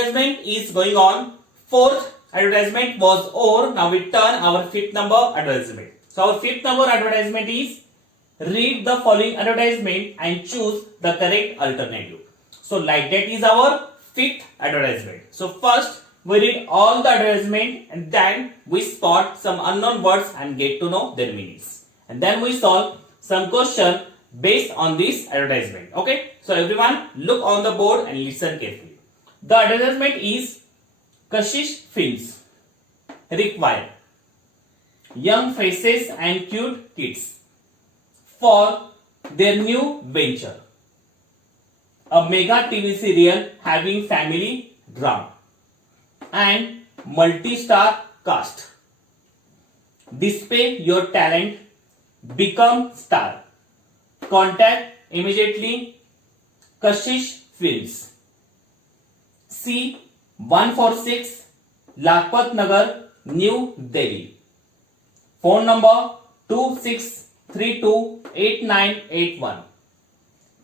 advertisement is going on. Fourth advertisement was over. Now we turn our fifth number advertisement. So our fifth number advertisement is read the following advertisement and choose the correct alternative. So like that is our fifth advertisement. So first we read all the advertisement and then we spot some unknown words and get to know their meanings. And then we solve some question based on this advertisement. Okay. So everyone look on the board and listen carefully. The advertisement is Kashish Films require young faces and cute kids for their new venture. A mega TV serial having family drama and multi-star cast. Display your talent, become star. Contact immediately Kashish Films. C 146 Lajpat Nagar, New Delhi. Phone number 26328981.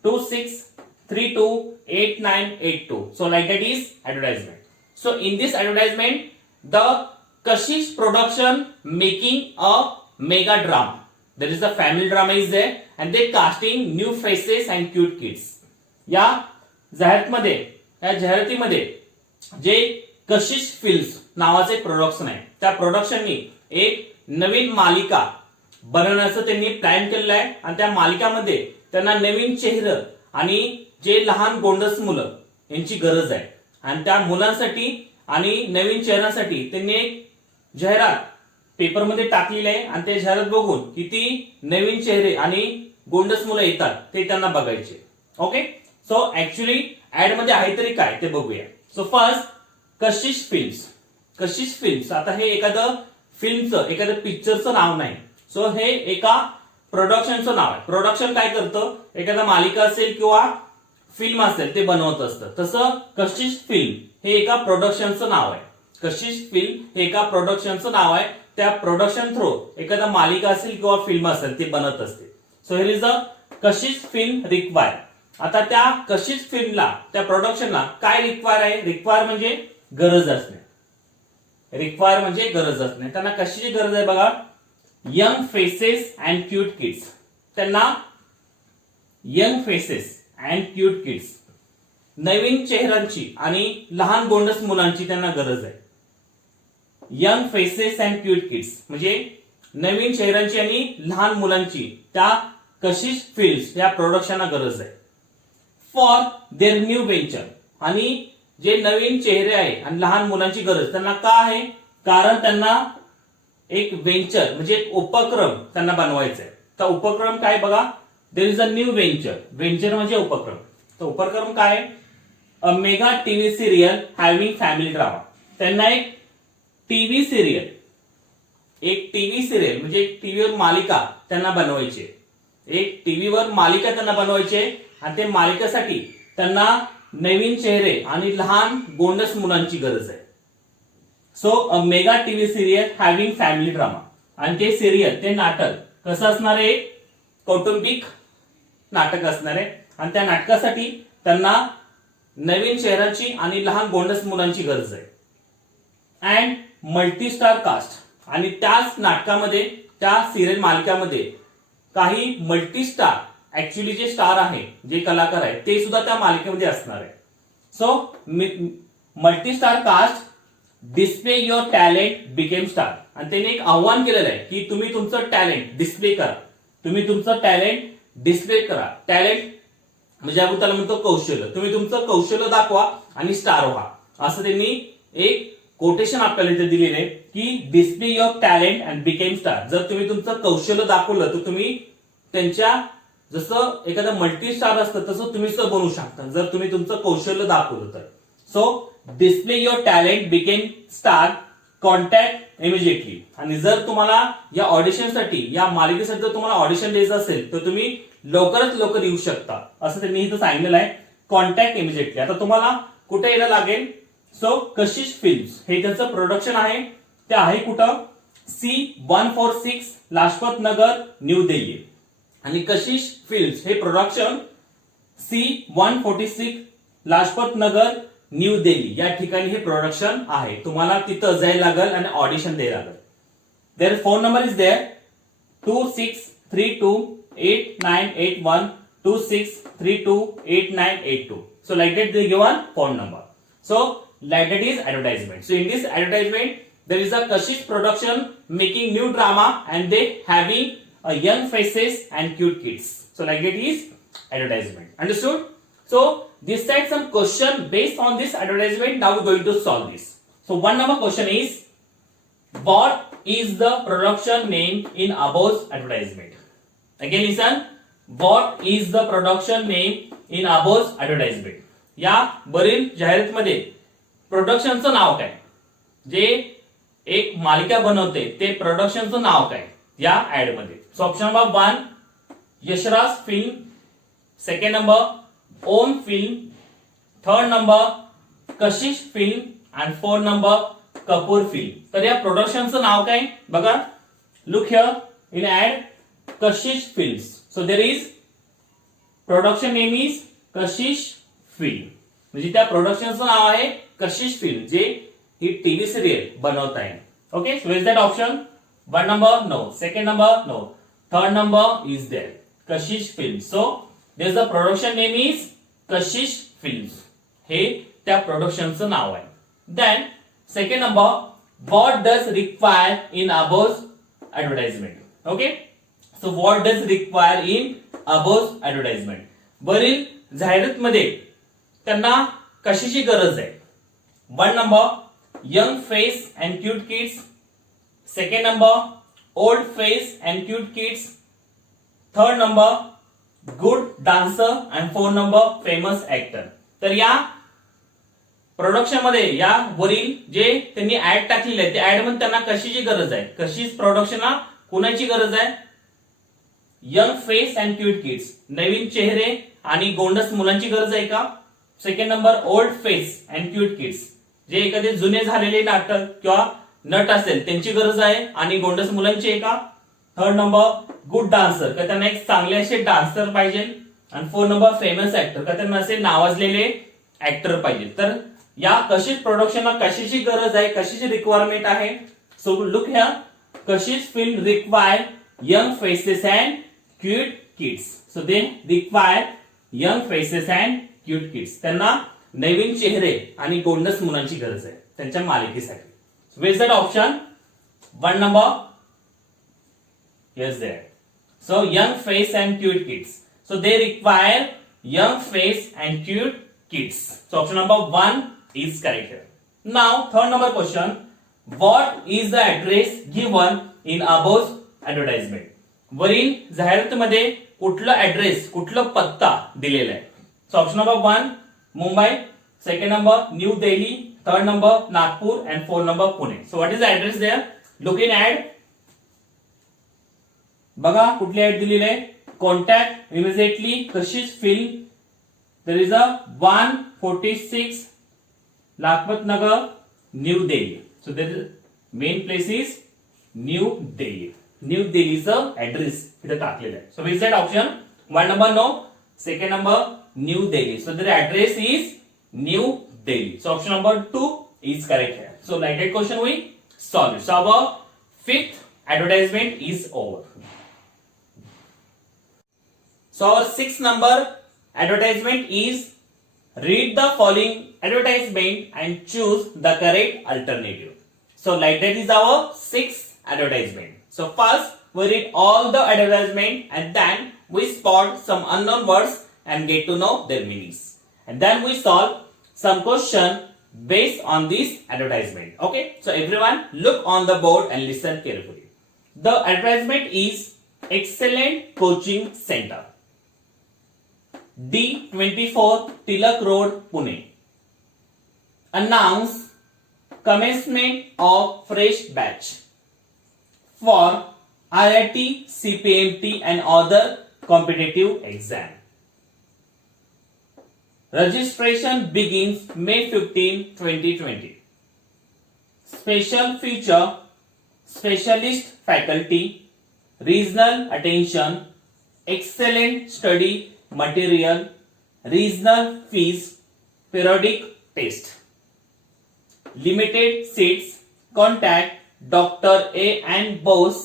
26328982. So like that is advertisement. So in this advertisement, the Kashish production making a mega drama. There is a family drama is there and they casting new faces and cute kids. या जाहिरातीमध्ये जे कशिश films नावाचे production आहे त्या प्रोडक्शननी एक नवीन मालिका बनवण्याचं त्यांनी प्लॅन केलेलं आहे आणि त्या मालिकामध्ये त्यांना नवीन चेहरे आणि जे लहान गोंडस मुलं यांची गरज आहे आणि त्या मुलांसाठी आणि नवीन चेहऱ्यांसाठी त्यांनी एक जाहिरात पेपरमध्ये टाकलेली आहे आणि ते जाहिरात बघून किती नवीन चेहरे आणि गोंडस मुलं येतात ते त्यांना बघायचे. ओके. सो ऍक्च्युअली ऍड मध्ये आहे तरी काय ते बघूया. सो फर्स्ट कशिश फिल्म्स. कशिश फिल्म्स आता हे एखादं फिल्मचं एखादं पिक्चरचं नाव नाही. सो हे एका प्रोडक्शनचं नाव आहे. प्रोडक्शन काय करतं एखादा मालिका असेल किंवा फिल्म असेल ते बनवत असतं. तसं कशिश फिल्म हे एका प्रोडक्शनचं नाव आहे. कशिश फिल्म हे एका प्रोडक्शनचं नाव आहे. त्या प्रोडक्शन थ्रू एखादा मालिका असेल किंवा फिल्म असेल ते बनत असते. So here is a Kashish film require. आता त्या कशिश फिल्मला त्या प्रोडक्शनला काय रिक्वायर आहे. रिक्वायर म्हणजे गरज असणे. रिक्वायर म्हणजे गरज असणे. त्यांना कशाची गरज आहे बघा. Young faces and cute kids. त्यांना young faces and cute kids नवीन चेहऱ्यांची आणि लहान गोंडस मुलांची त्यांना गरज आहे. Young faces and cute kids म्हणजे नवीन चेहऱ्यांची आणि लहान मुलांची त्या कशिश फिल्म्स या प्रोडक्शनला गरज आहे. फॉर देअर न्यू वेंचर आणि जे नवीन चेहरे आहे आणि लहान मुलांची गरज त्यांना का आहे. कारण त्यांना एक वेंचर म्हणजे एक उपक्रम त्यांना बनवायचा आहे. तर उपक्रम काय बघा. There is a new venture. Venture म्हणजे उपक्रम. तर उपक्रम काय. A mega TV serial having family drama. त्यांना एक टीव्ही सिरियल म्हणजे एक टीव्हीवर मालिका त्यांना बनवायची. एक टीव्हीवर मालिका त्यांना बनवायची आणि ते मालिकेसाठी त्यांना नवीन चेहरे आणि लहान गोंडस मुलांची गरज आहे. सो अ mega TV serial having family drama. आणि ते सिरियल ते नाटक कसं असणार आहे. कौटुंबिक नाटक असणार आहे आणि त्या नाटकासाठी त्यांना नवीन चेहऱ्यांची आणि लहान गोंडस मुलांची गरज आहे. अँड मल्टीस्टार कास्ट आणि त्याच नाटकामध्ये त्या सिरियल मालिकामध्ये काही मल्टीस्टार ऍक्च्युअली जे स्टार आहे जे कलाकार आहे ते सुद्धा त्या मालिकेमध्ये असणार आहे. So multistar cast display your talent became star. आणि त्यांनी एक आव्हान केलेलं आहे की तुम्ही तुमचं टॅलेंट डिस्प्ले करा. तुम्ही तुमचं टॅलेंट डिस्प्ले करा. टॅलेंट म्हणजे आपण त्याला म्हणतो कौशल्य. तुम्ही तुमचं कौशल्य दाखवा आणि स्टार व्हा. असं त्यांनी एक कोटेशन आपल्याला इथे दिलेलं आहे की display your talent and became star. जर तुम्ही तुमचं कौशल्य दाखवलं तर तुम्ही त्यांच्या जसं एखादं मल्टी स्टार असतं तसं तुम्ही सुद्धा बनवू शकता जर तुम्ही तुमचं कौशल्य दाखवलं तर. So display your talent became star. Contact immediately. आणि जर तुम्हाला या ऑडिशनसाठी या मालिकेसाठी जर तुम्हाला ऑडिशन द्यायचं असेल तर तुम्ही लवकरात लवकर येऊ शकता असं त्यांनी इथं सांगितलेलं आहे. Contact immediately. आता तुम्हाला कुठे यायला लागेल. सो कशिश फिल्म्स हे त्यांचं प्रोडक्शन आहे. ते आहे कुठं. C 146 Lajpat Nagar new Delhi. आणि कशिश फिल्म्स हे production C 146 Lajpat Nagar new Delhi या ठिकाणी हे प्रोडक्शन आहे. तुम्हाला तिथं जायला लागेल आणि ऑडिशन द्यायला लागेल. Their phone number is there 26328981 26328982. So like that they give one phone number. So like that is advertisement. So in this advertisement there is a Kashish production making new drama and they having a young faces and cute kids. So like that is advertisement. Understood? So this side some question based on this advertisement. Now we are going to solve this. So one number question is, what is the production name in above advertisement? Again listen. What is the production name in above advertisement? या वरील जाहिरातीमध्ये प्रोडक्शनचं नाव काय? जे एक मालिका बनवते ते प्रोडक्शनचं नाव काय या ऍड मध्ये? So option number 1 Yashraj film, second number Om film, third number Kashish film आणि फोर्थ नंबर कपूर फिल्म. तर या प्रोडक्शनचं नाव काय बघा. Look here in ad Kashish films. So there is production name is Kashish film. म्हणजे त्या प्रोडक्शनचं नाव आहे कशिश फिल्म, जे ही टीव्ही सिरियल बनवत आहे. Okay, so is that option 1 number no, second number no, third number is there Kashish film. So there is a production name is Kashish films. हे त्या प्रोडक्शनचं नाव आहे. Then second number, what does require in above advertisement. Okay, so what does require in above advertisement. वरील जाहिरातीमध्ये त्यांना कशाची गरज आहे? 1 number young face and cute kids, second number old face and cute kids, third number good dancer and fourth number famous actor. तर या production मध्ये या वरील जे त्यांनी ऍड टाकलेले आहे, त्या ऍड मध्ये त्यांना कशाची गरज आहे? कशीच प्रोडक्शनला कोणाची गरज आहे? Young face and cute kids, नवीन चेहरे आणि गोंडस मुलांची गरज आहे का? Second number old face and cute kids, जे एखादे जुने झालेले नाटक किंवा नट असेल त्यांची गरज आहे आणि गोंडस मुलांची आहे का? थर्ड नंबर गुड डान्सर, का त्यांना एक चांगले असे डान्सर पाहिजे. आणि फोर्थ नंबर फेमस ऍक्टर, का त्यांना असे नावाजलेले ऍक्टर पाहिजे. तर या कशिश प्रोडक्शनला कशाची गरज आहे, कशाची रिक्वायरमेंट आहे? So look here, Kashish film require young faces and cute kids. So they require young faces and cute kids. त्यांना नवीन चेहरे आणि गोंडस मुलांची गरज आहे त्यांच्या मालिकेसाठी. Which that option 1 number yes there. So young face and cute kids. So they require young face and cute kids. So option number 1 is correct here. Now third number question, what is the address given in above advertisement? वरील जाहिरातीमध्ये कुठला address, कुठला पत्ता दिलेला आहे? So option number 1 Mumbai, second number new Delhi, third number Nagpur and fourth number Pune. So what is the address there? Look in ad. बघा कुठली ad दिलेली आहे? Contact immediately Kashish film. There is a 146 Lakhpat Nagar new Delhi. So their main place is new Delhi. New दिल्लीचं address इथे टाकलेलं आहे. So which that option 1 number no, second number new Delhi. So their address is new Delhi. So option number 2 is correct here. So like that question we solve it. So our fifth advertisement is over. So our sixth number advertisement is, read the following advertisement and choose the correct alternative. So like that is our sixth advertisement. So first we read all the advertisement and then we spot some unknown words and get to know their meanings. And then we solve some question based on this advertisement. Okay, so everyone look on the board and listen carefully. The advertisement is Excellent Coaching Center, D24 Tilak Road, Pune. Announce commencement of fresh batch for IIT, CPMT and other competitive exam. Registration begins May 15, 2020. Special feature, specialist faculty, regional attention, excellent study material, regional fees, periodic test. Limited seats. Contact doctor A N Bose,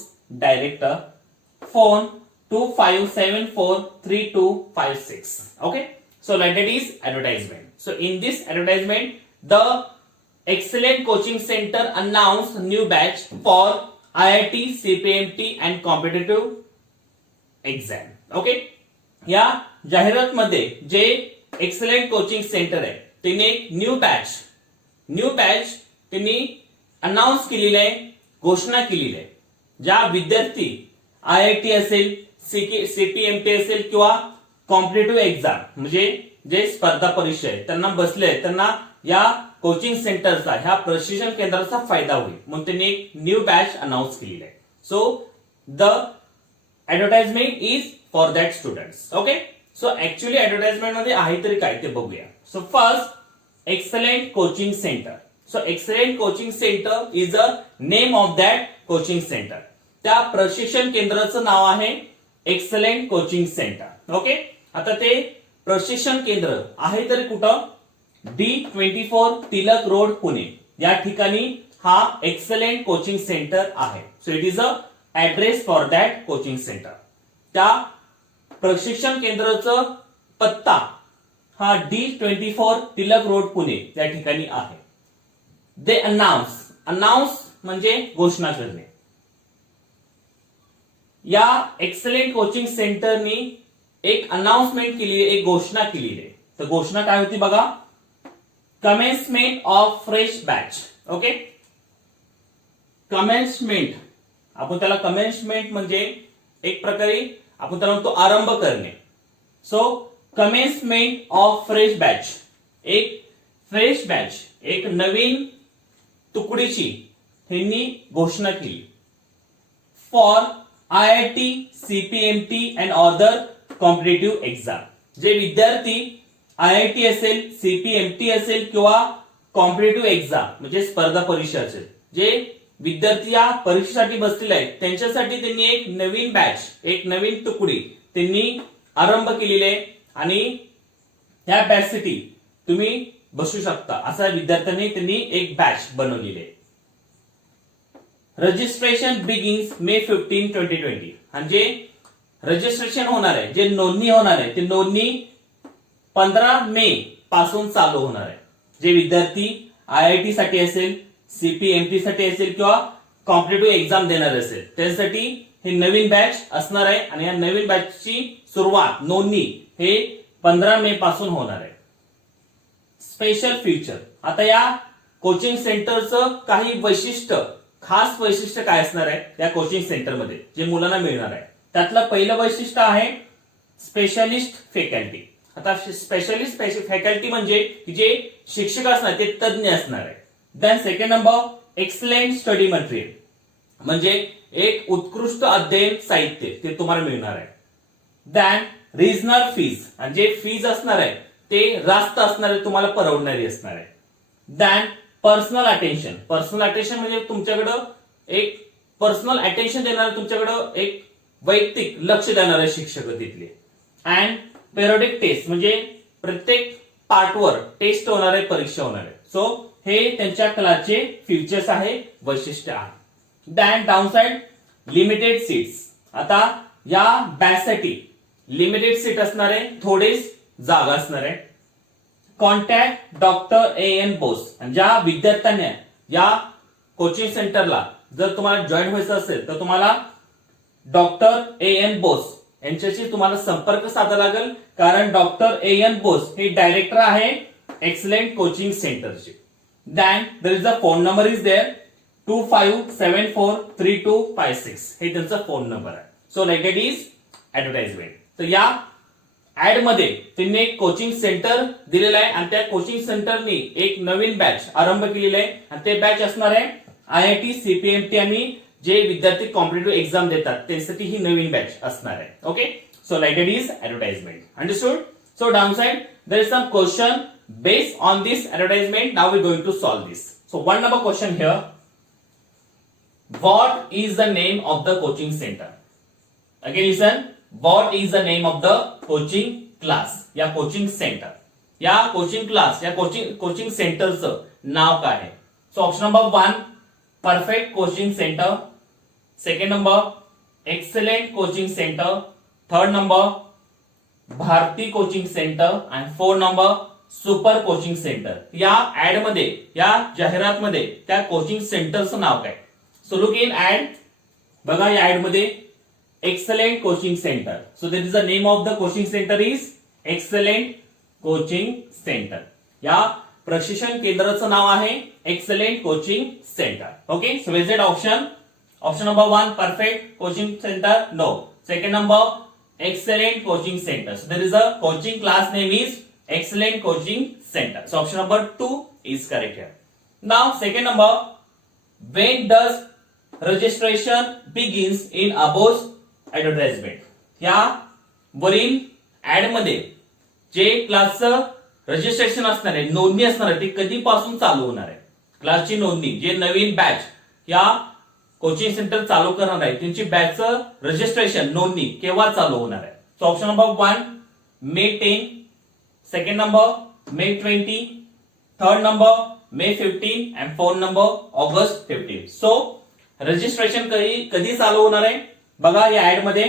director. Phone 25743256. Okay, so like that is advertisement. So in this advertisement, the excellent coaching center announced new batch for IIT, CPMT and competitive exam. Okay, या जाहिरात मध्ये जे excellent coaching centre आहे त्यांनी एक new batch त्यांनी announce केलेली आहे, घोषणा केलेली आहे. ज्या विद्यार्थी IIT असेल, CPMT असेल किंवा कॉम्पिटिटिव्ह एक्झाम म्हणजे जे स्पर्धा परीक्षा आहे त्यांना बसले, त्यांना या कोचिंग सेंटरचा, ह्या प्रशिक्षण केंद्राचा फायदा होईल म्हणून त्यांनी एक न्यू बॅच अनाउन्स केलेली आहे. So the advertisement is for that students. Okay, so actually advertisement मध्ये आहे तरी काय ते बघूया. So first, excellent coaching centre. So excellent coaching centre is a name of that coaching centre. त्या प्रशिक्षण केंद्राचं नाव आहे एक्सलेंट कोचिंग सेंटर. ओके, आता ते प्रशिक्षण केंद्र आहे तरी कुठं? D24 तिलक रोड, पुणे या ठिकाणी हा एक्सलेंट कोचिंग सेंटर आहे. So it is a address for that coaching centre. त्या प्रशिक्षण केंद्राचं पत्ता हा D24 तिलक रोड, पुणे या ठिकाणी आहे. दे अनाउन्स म्हणजे घोषणा करणे. या एक्सलेंट कोचिंग सेंटरनी एक अनाउन्समेंट केली, एक घोषणा केली आहे. तर घोषणा काय होती बघा? Commencement of fresh batch. Okay, commencement, आपण त्याला कमेन्समेंट म्हणजे एक प्रकारे आपण त्याला म्हणतो आरंभ करणे. So commencement of fresh batch, एक फ्रेश बॅच, एक नवीन तुकडीची त्यांनी घोषणा केली. For IIT, CPMT and other competitive exam. जे विद्यार्थी IIT असेल, CPMT असेल किंवा कॉम्पिटिटिव्ह एक्झाम म्हणजे स्पर्धा परीक्षा असेल, जे विद्यार्थी या परीक्षेसाठी बसलेले आहेत त्यांच्यासाठी त्यांनी एक नवीन बॅच, एक नवीन तुकडी त्यांनी आरंभ केलेली आहे आणि या बॅचसाठी तुम्ही बसू शकता असा विद्यार्थ्यांनी त्यांनी एक बॅच बनवलेली आहे. Registration begins May 15, 2020. म्हणजे रजिस्ट्रेशन होणार आहे, जे नोंदणी होणार आहे, ते नोंदणी 15 मे पासून चालू होणार आहे. जे विद्यार्थी IIT साठी असेल, CPMT साठी असेल किंवा कॉम्पिटिटिव्ह एक्झाम देणार असेल त्यासाठी हे नवीन बॅच असणार आहे आणि या नवीन बॅचची सुरुवात, नोंदणी हे 15 मे पासून होणार आहे. Special feature. आता या कोचिंग सेंटरचं काही वैशिष्ट्य, खास वैशिष्ट्य काय असणार आहे या कोचिंग सेंटरमध्ये जे मुलांना मिळणार आहे? त्यातलं पहिलं वैशिष्ट्य आहे स्पेशलिस्ट फॅकल्टी. आता स्पेशलिस्ट फॅकल्टी म्हणजे जे शिक्षक असणार ते तज्ञ असणार आहे. Then second number, excellent study material म्हणजे एक उत्कृष्ट अध्ययन साहित्य ते तुम्हाला मिळणार आहे. देन रिजनल फीज, आणि जे फीज असणार आहे ते रास्त असणार आहे, तुम्हाला परवडणारी असणार आहे. Then personal attention. Personal attention म्हणजे तुमच्याकडं एक पर्सनल अटेन्शन देणारे, तुमच्याकडं एक वैयक्तिक लक्ष देणारे शिक्षक तिथले. अँड पेरियोडिक टेस्ट म्हणजे प्रत्येक पार्टवर टेस्ट होणार आहे, परीक्षा होणार आहे. सो हे त्यांच्या क्लासचे फीचर्स आहे, वैशिष्ट्य आहे. Then downside, limited seats. आता या बॅचसाठी लिमिटेड सीट असणार आहे, थोडेच जागा असणार आहे. Contact doctor A.N. बोस. ज्या विद्यार्थ्यांना या कोचिंग सेंटरला जर तुम्हाला जॉईन व्हायचं असेल तर तुम्हाला डॉक्टर A.N. बोस यांच्याशी तुम्हाला संपर्क साधा लागेल, कारण डॉक्टर A.N. बोस हे डायरेक्टर आहे एक्सलेंट कोचिंग सेंटरचे. Then there is a phone number is there 25743256. हे त्यांचा फोन नंबर आहे. So like that is advertisement. तर या ऍड मध्ये त्यांनी एक कोचिंग सेंटर दिलेलं आहे आणि त्या कोचिंग सेंटरनी एक नवीन बॅच आरंभ केलेला आहे आणि ते बॅच असणार आहे IIT, CPMT आणि जे विद्यार्थी कॉम्पिटिटिव्ह एक्झाम देतात त्यांच्यासाठी ही नवीन बॅच असणार आहे. Okay, so like that is advertisement. Understood? So down side there is some question based on this advertisement. Now we going to solve this. So one number question here. What is the name of the coaching center? Again listen. What is the name of the coaching class या coaching centre? या coaching class या coaching सेंटरचं नाव काय आहे? So option number 1 perfect coaching centre, second number excellent coaching centre, third number Bharati coaching centre आणि fourth number super coaching centre. या ad मध्ये या जाहिरात मध्ये त्या कोचिंग सेंटरचं नाव काय? So look in ad. बघा या ऍड मध्ये excellent coaching centre. So this is the name of the coaching centre is excellent coaching centre. या प्रशिक्षण केंद्राचं नाव आहे excellent coaching centre. Okay, so is it option number 1 perfect coaching centre? No. Second number excellent coaching center. So there is a coaching class name is excellent coaching center. So option number 2 is correct here. Now second number, when does registration begins in above advertisement? या वरील add मध्ये जे क्लासचं registration असणार आहे, नोंदणी असणार आहे, ती कधीपासून चालू होणार आहे? क्लासची नोंदणी, जे नवीन बॅच या कोचिंग सेंटर चालू करणार आहे त्यांची बॅचचं रजिस्ट्रेशन नोंदणी केव्हा चालू होणार आहे? So option number 1 may 10, second number may 20, third number may 15 and fourth number August 15. So registration कधी चालू होणार आहे? बघा या ऍड मध्ये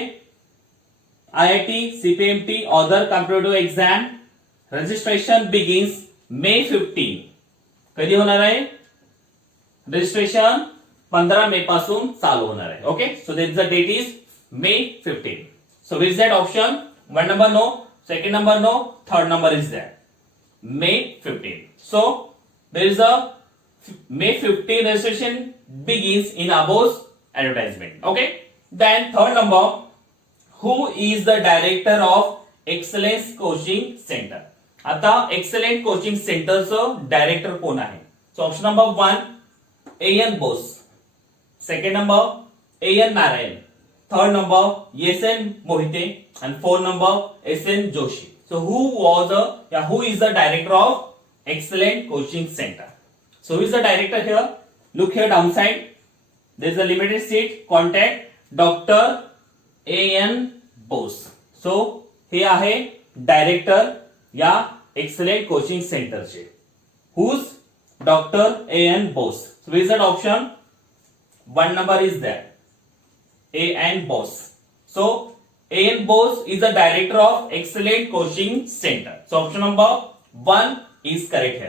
IIT CPMT other competitive exam registration begins May 15. कधी होणार आहे रजिस्ट्रेशन? 15 मे पासून चालू होणार आहे. Okay, so this the date is May 15. So which that option? 1 number no, second number no, third number is that May 15. So there is a May 15 registration begins in above advertisement. Okay, then third number, who is the director of excellence coaching center? आता excellent coaching center चं director कोण आहे? So option number 1 AN Bose, second number AN Narayan, third number SN Mohite and fourth number SN Joshi. So who is the director of excellent coaching center? So who is the director here? Look here downside. There is a limited seat. Contact Dr. AN Bose. So हे आहे director या excellent coaching center चे. Who's Dr. AN Bose? So which is that option? 1 number is there. AN Bose. So AN Bose is the director of excellent coaching center. So option number 1 is correct here.